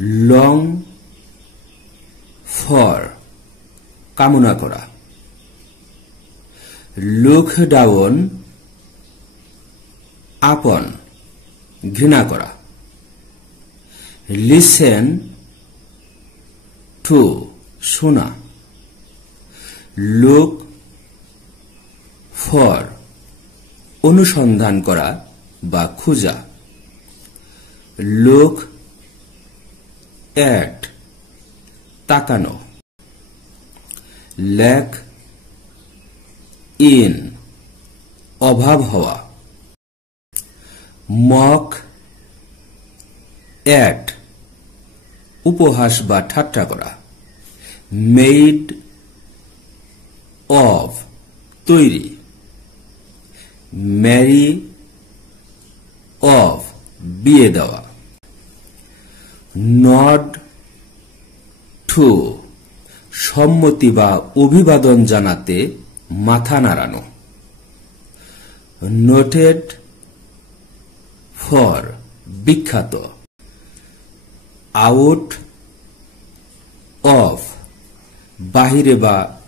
Long for কামনা করা। Look down upon ঘৃণা করা। লিসেন টু শোনা। লুক ফর অনুসন্ধান করা বা খোঁজা। লুক এট তাকানো। ল্যাক ইন অভাব হওয়া। মক এট উপহাস বা ঠাট্টা করা। মেড অফ তৈরি। ম্যারি অফ বিয়ে দেওয়া। নড টু সম্মতি বা অভিবাদন জানাতে মাথা নাড়ানো। নোটেড ফর বিখ্যাত। আউট অফ বাহিরে বা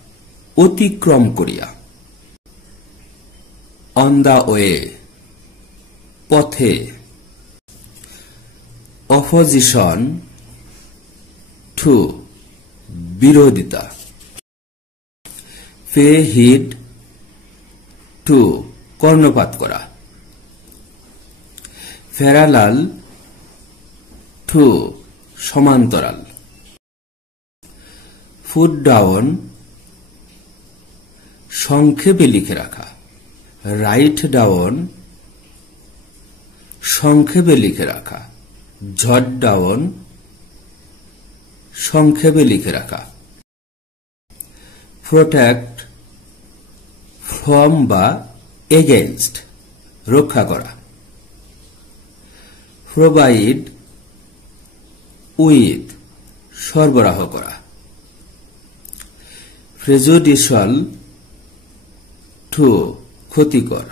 অতিক্রম করিয়া। অন দা ওয়ে পথে। অপোজিশন টু বিরোধিতা। পে হিড টু কর্ণপাত করা। প্যারালাল টু সমান্তরাল। ফুট ডাউন সংক্ষেপে লিখে রাখা। রাইট ডাউন সংক্ষেপে লিখে রাখা। জট ডাউন সংক্ষেপে লিখে রাখা। প্রোটেক্ট ফ্রম বা এগেইনস্ট রক্ষা করা। প্রোভাইড উইথ সরবরাহ করা। প্রেজুডিশিয়াল টু ক্ষতিকর।